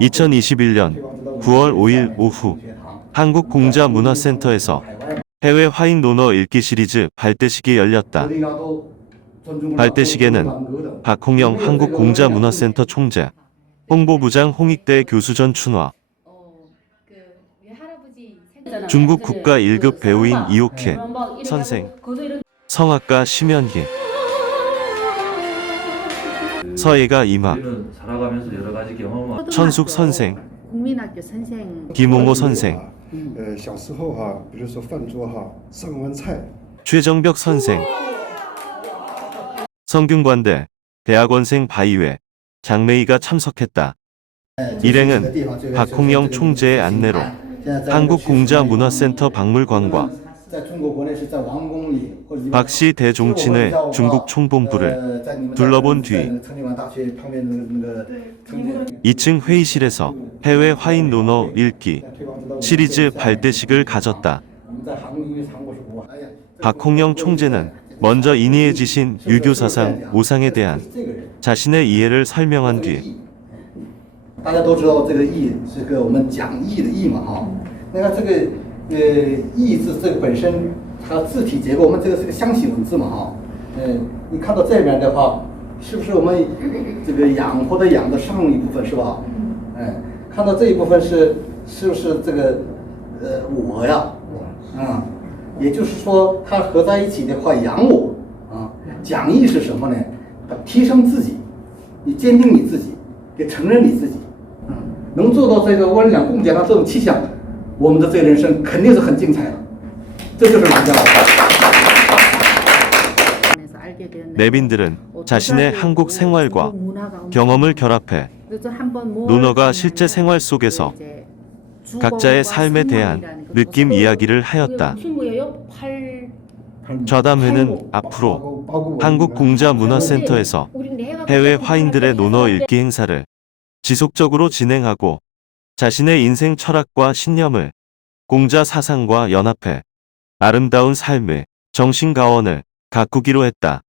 2021년 9월 5일 오후 한국공자문화센터에서 해외 화인 논어 읽기 시리즈 발대식이 열렸다. 발대식에는 박홍영 한국공자문화센터 총재, 홍보부장 홍익대 교수 전 춘화, 중국 국가 1급 배우인 이옥혜 선생, 성악가 심연희, 서예가 이막, 우리는 살아가면서 여러 가지 경험을 천숙 선생, 국민학교 선생 김홍호 선생, 呃，小时候哈、比如说饭桌哈、上完菜， 최정벽 선생, 성균관대 대학원생 바이웨, 장매희가 참석했다. 일행은 박홍영 총재의 안내로 한국공자문화센터 박물관과 박씨 대종친회 중국 총본부를 둘러본 뒤 2층 회의실에서 해외 화인 논어 읽기 시리즈 발대식을 가졌다. 박홍영 총재는 먼저 인이해지신 유교 사상 오상에 대한 자신의 이해를 설명한 뒤 呃意字这个本身它字体结构，我们这个是个象形文字嘛哈，呃你看到这边的话，是不是我们这个养或者养的上一部分是吧？嗯哎，看到这一部分是是不是这个呃我呀？啊，也就是说它合在一起的话养我啊，讲义是什么呢？提升自己，你坚定你自己，也承认你自己。嗯，能做到这个万两共讲的这种气象，我们的这个人生肯定是很精彩的。这就是儒家。 에서 알게 되었는데 내빈들은 자신의 한국 생활과 경험을 결합해 논어가 실제 생활 속에서 각자의 삶에 대한 느낌 이야기를 하였다. 좌담회는 앞으로 한국공자문화센터에서 해외 화인들의 논어 읽기 행사를 지속적으로 진행하고 자신의 인생 철학과 신념을 공자 사상과 연합해 아름다운 삶의 정신가원을 가꾸기로 했다.